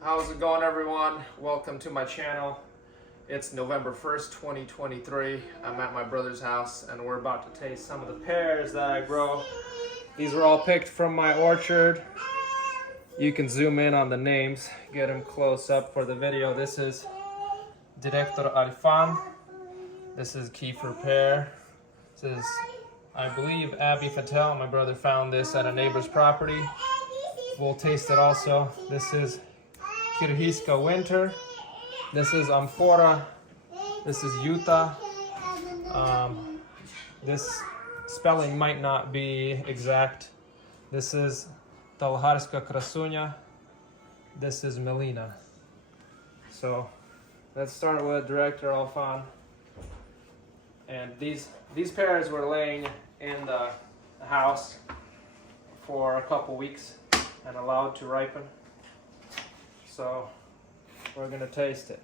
How's it going, everyone? Welcome to my channel. It's November 1st, 2023. I'm at my brother's house and we're about to taste some of the pears that I grow. These were all picked from my orchard. You can zoom in on the names, get them close up for the video. This is Director Alfan. This is Kieffer pear. This is, I believe, Abbe Fetel. My brother found this at a neighbor's property. We'll taste it also. This is Kirhizka winter. This is Amfora. This is yuta. This spelling might not be exact. This is Talharska Cruna. This is Melina. So let's start with Director Alfan. And these pears were laying in the house for a couple weeks and allowed to ripen. So we're gonna taste it.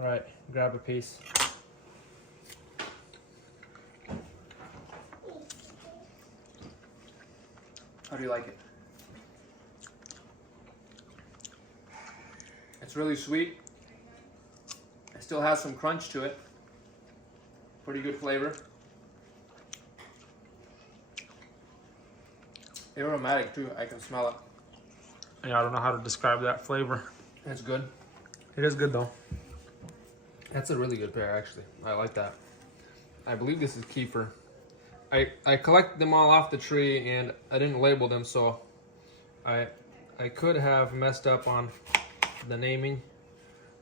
All right, grab a piece. How do you like it? It's really sweet. It still has some crunch to it. Pretty good flavor. Aromatic too, I can smell it. Yeah, I don't know how to describe that flavor. It's good. It is good though. That's a really good pear, actually. I like that. I believe this is kieffer. I collected them all off the tree and I didn't label them, so I could have messed up on the naming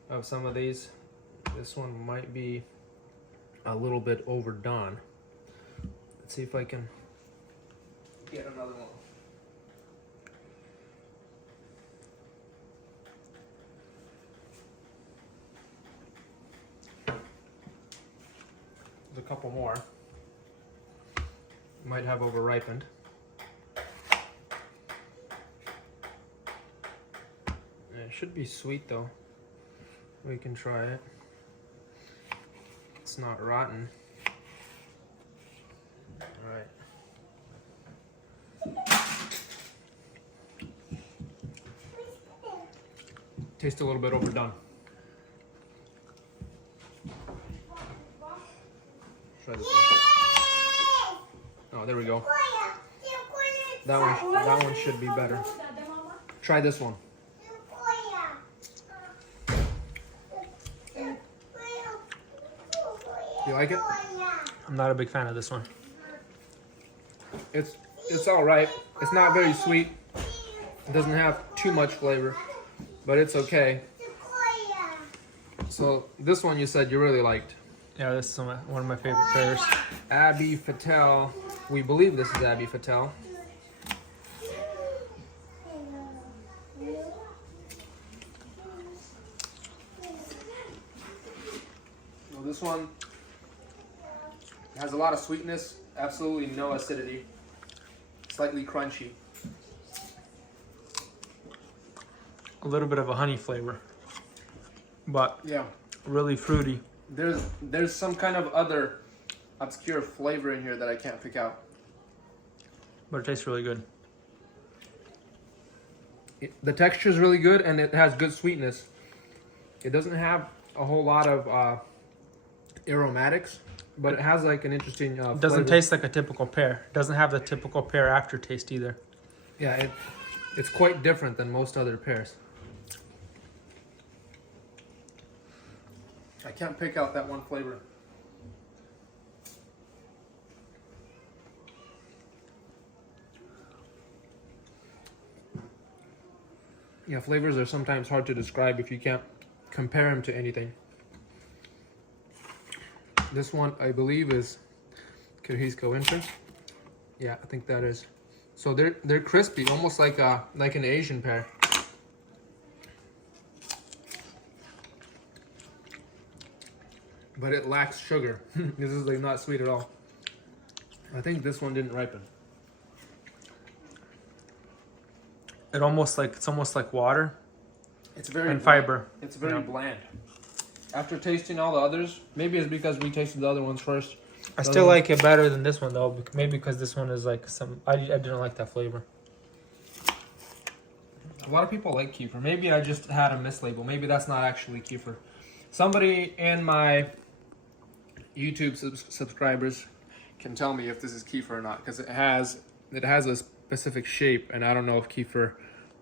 of some of these. This one might be a little bit overdone. Let's see if I can get another one. There's a couple more. Might have over ripened. It should be sweet though. We can try it. It's not rotten. All right. Tastes a little bit overdone. Try this one. Oh, there we go. That one should be better. Try this one. You like it? I'm not a big fan of this one. It's all right. It's not very sweet. It doesn't have too much flavor, but it's okay. So this one you said you really liked. Yeah, this is one of my favorite pears. Abbe Fetel. We believe this is Abbe Fetel. Well, this one has a lot of sweetness, absolutely no acidity, slightly crunchy. A little bit of a honey flavor, but Yeah, really fruity. there's some kind of other obscure flavor in here that I can't pick out. But it tastes really good. The texture is really good and it has good sweetness. It doesn't have a whole lot of aromatics, but it has like an interesting It doesn't taste like a typical pear. It doesn't have the typical pear aftertaste either. Yeah, it's quite different than most other pears. I can't pick out that one flavor. Yeah, flavors are sometimes hard to describe if you can't compare them to anything. This one, I believe, is Kirhizka winter. Yeah, I think that is. So they're crispy, almost like an Asian pear. But it lacks sugar. This is like not sweet at all. I think this one didn't ripen. It's almost like water. It's very and bland. fiber. It's very bland. After tasting all the others, maybe it's because we tasted the other ones first. I still like it better than this one though. Maybe because this one is like I didn't like that flavor. A lot of people like kieffer. Maybe I just had a mislabel. Maybe that's not actually kieffer. Somebody in my YouTube subscribers can tell me if this is kieffer or not, because it has a specific shape, and I don't know if kieffer.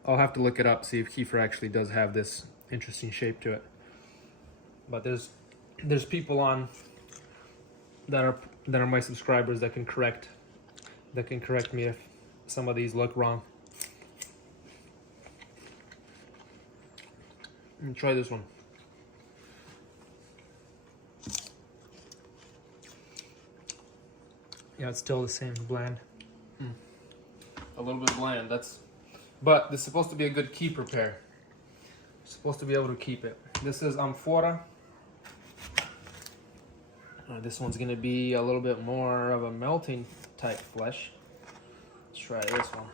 I'll have to look it up, see if kieffer actually does have this interesting shape to it. But there's people on that are my subscribers that can correct me if some of these look wrong. Let me try this one. Yeah, it's still the same, bland. A little bit bland. But this is supposed to be a good keeper pear. You're supposed to be able to keep it. This is Amfora. This one's gonna be a little bit more of a melting type flesh. Let's try this one.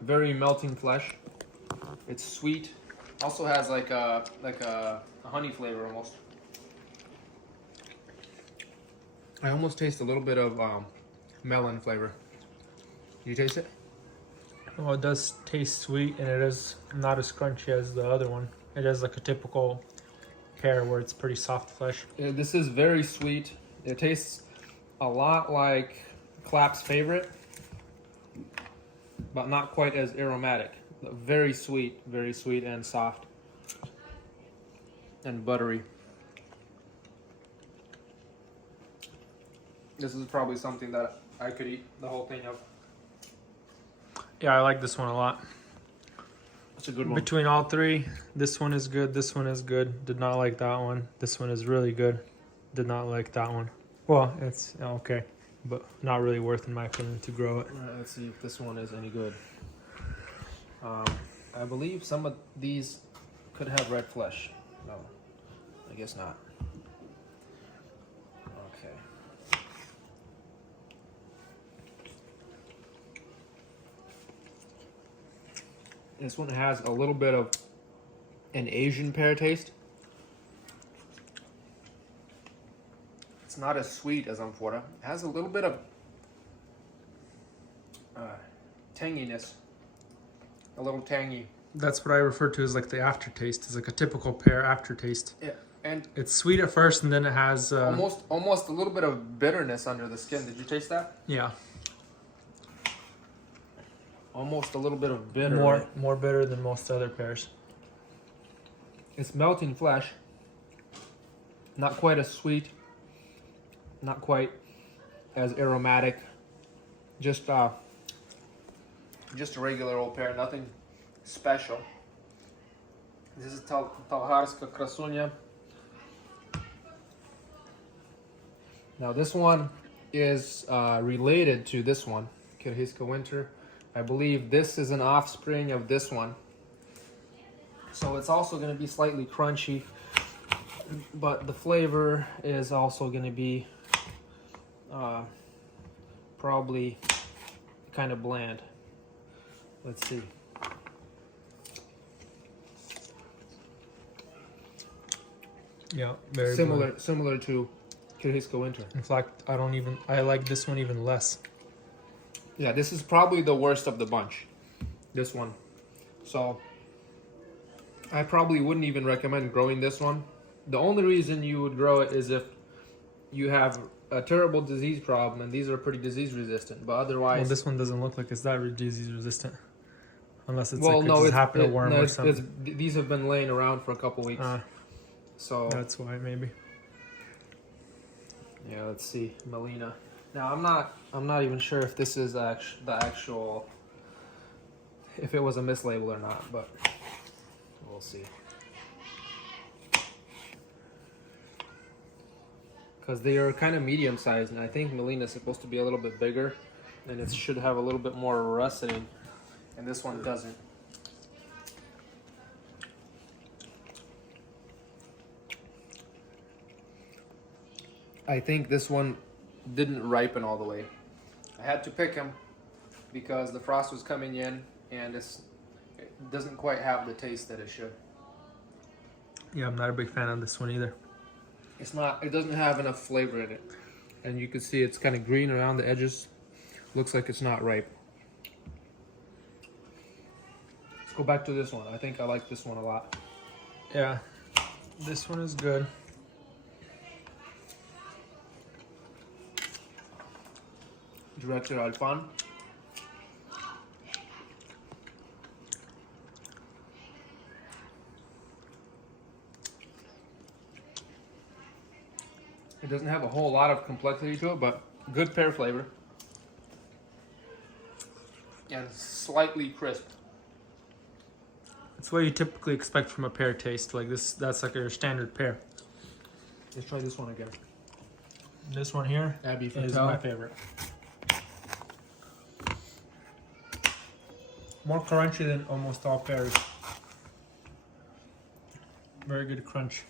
Very melting flesh. It's sweet. Also has like a honey flavor almost. I almost taste a little bit of melon flavor. You taste it? Well, it does taste sweet, and it is not as crunchy as the other one. It is like a typical pear where it's pretty soft flesh. This is very sweet. It tastes a lot like Clap's favorite, but not quite as aromatic. Very sweet and soft and buttery. This is probably something that I could eat the whole thing of. Yeah, I like this one a lot. It's a good one. Between all three, this one is good, this one is good. Did not like that one. This one is really good. Did not like that one. Well, it's okay, but not really worth, in my opinion, to grow it. Let's see if this one is any good. I believe some of these could have red flesh. No, I guess not. Okay. This one has a little bit of an Asian pear taste. It's not as sweet as Amfora. It has a little bit of tanginess. A little tangy. That's what I refer to as like the aftertaste. It's like a typical pear aftertaste. Yeah, and it's sweet at first, and then it has almost a little bit of bitterness under the skin. Did you taste that? Yeah. Almost a little bit of bitter. More bitter than most other pears. It's melting flesh. Not quite as sweet. Not quite as aromatic. Just a regular old pear, nothing special. This is Talharska Cruna. Now this one is related to this one, Kirhizka Winter. I believe this is an offspring of this one. So it's also going to be slightly crunchy, but the flavor is also going to be probably kind of bland. Let's see. Yeah, very similar to Kirhizka Winter. In fact, I like this one even less. Yeah, this is probably the worst of the bunch. This one. So I probably wouldn't even recommend growing this one. The only reason you would grow it is if you have a terrible disease problem, and these are pretty disease resistant. But otherwise, well, this one doesn't look like it's that disease resistant, unless it's like it's happened to worm or something. These have been laying around for a couple weeks, so that's why maybe. Yeah, let's see, Melina. Now I'm not even sure if this is the actual, if it was a mislabel or not, but we'll see. Because they are kind of medium sized, and I think Melina is supposed to be a little bit bigger, and it should have a little bit more russeting, and this one doesn't. I think this one didn't ripen all the way. I had to pick him because the frost was coming in, and it doesn't quite have the taste that it should. Yeah, I'm not a big fan of this one either. It doesn't have enough flavor in it. And you can see it's kind of green around the edges. Looks like it's not ripe. Let's go back to this one. I think I like this one a lot. Yeah, this one is good. Director Alfan. It doesn't have a whole lot of complexity to it, but good pear flavor. And slightly crisp. It's what you typically expect from a pear taste. Like this, that's like your standard pear. Let's try this one again. This one here Abbe is Fetel. my favorite. More crunchy than almost all pears. Very good crunch.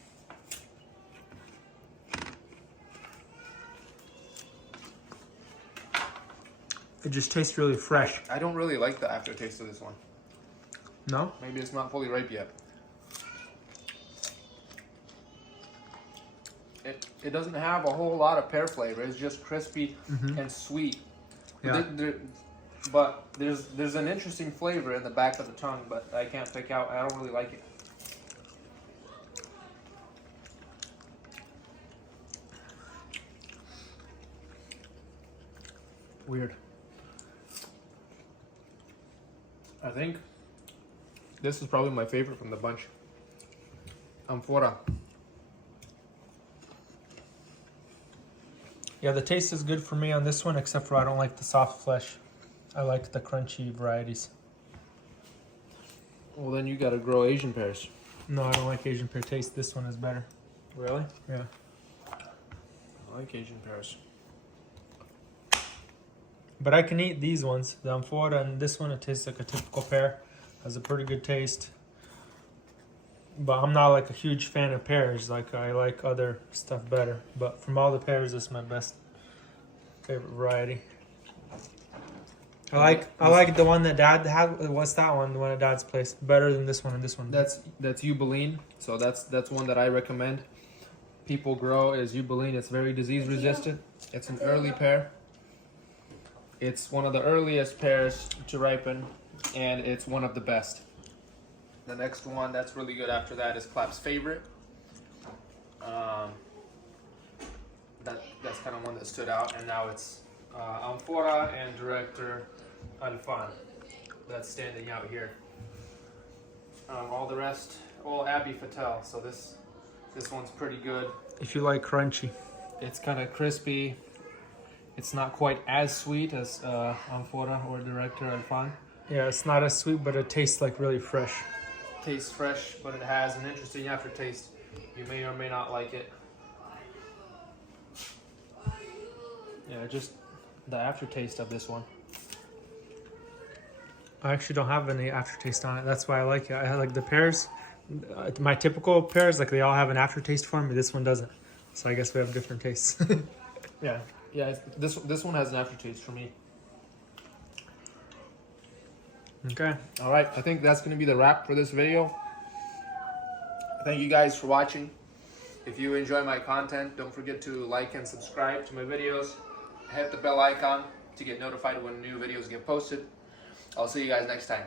It just tastes really fresh. I don't really like the aftertaste of this one. No? Maybe it's not fully ripe yet. It doesn't have a whole lot of pear flavor. It's just crispy and sweet. Yeah. But there's an interesting flavor in the back of the tongue, but I can't pick out. I don't really like it. Weird. I think this is probably my favorite from the bunch. Amfora. Yeah, the taste is good for me on this one, except for I don't like the soft flesh. I like the crunchy varieties. Well, then you gotta grow Asian pears. No, I don't like Asian pear taste. This one is better. Really? Yeah. I like Asian pears. But I can eat these ones. The Amfora and this one, it tastes like a typical pear. Has a pretty good taste. But I'm not like a huge fan of pears. Like I like other stuff better. But from all the pears, this is my best favorite variety. I like the one that Dad had. What's that one? The one at Dad's place. Better than this one and this one. That's Yubaline. So that's one that I recommend people grow is Yubaline. It's very disease resistant. It's an early pear. It's one of the earliest pears to ripen, and it's one of the best. The next one that's really good after that is Clap's favorite. That's kind of one that stood out, and now it's Amfora and Director Alfan that's standing out here. All the rest, Abbe Fetel. So this one's pretty good. If you like crunchy. It's kind of crispy. It's not quite as sweet as Amfora or Director Alfan. Yeah, it's not as sweet, but it tastes like really fresh. Tastes fresh, but it has an interesting aftertaste. You may or may not like it. Yeah, just the aftertaste of this one. I actually don't have any aftertaste on it. That's why I like it. I like the pears. My typical pears, like they all have an aftertaste for me. This one doesn't. So I guess we have different tastes. Yeah. This one has an aftertaste for me. Okay. All right, I think that's going to be the wrap for this video. Thank you guys for watching. If you enjoy my content, don't forget to like and subscribe to my videos. Hit the bell icon to get notified when new videos get posted. I'll see you guys next time.